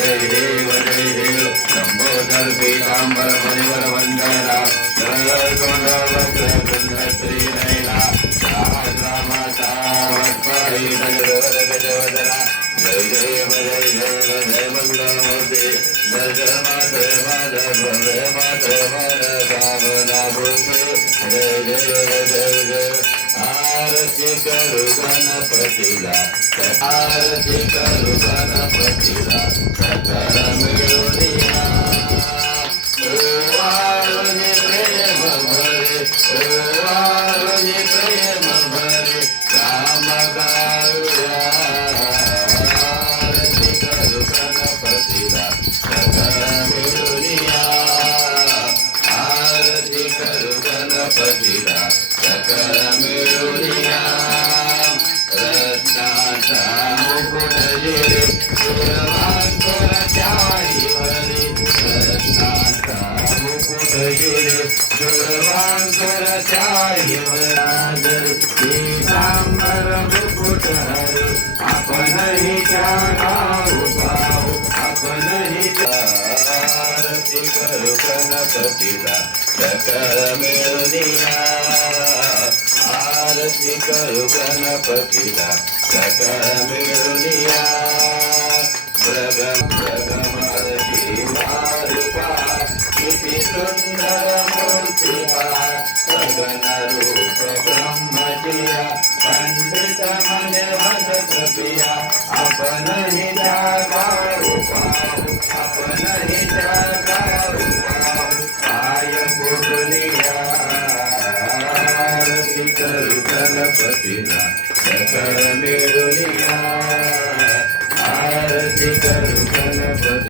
जय देव लंबोदर पीतांबर मणिवर वंदना वक्रतुंड श्रीनयना सहस्रमासा वत्सहि गजवदना जय देव जय मंगलमूर्ति जय माधव जय आरती करू गणपतीला आरती करू गणपतीला सकल मिळूनिया वारुणी प्रेम भरे वारुणी प्रेम भरे राम गाऊया आरती करू गणपतीला सकल मिळूनिया आरती करू गणपतीला सकल मिळूनिया रत्नाचा मुकुट जिरे दुर्वांकुराच्या हिवरी रत्नाचा मुकुट जिरे दुर्वांकुराच्या हिवराजरी पीतांबर मुकुट हरे आपणही त्या पाहू आपणही आरती करू गणपतीला सकल मिळूनिया आरती करू गणपतीला सकल मिळूनिया जगमर्षी मारुपा किती सुंदर मूर्ती सगन रूप ब्रह्मचिया पंडित मन भजत प्रिया आपणही त्या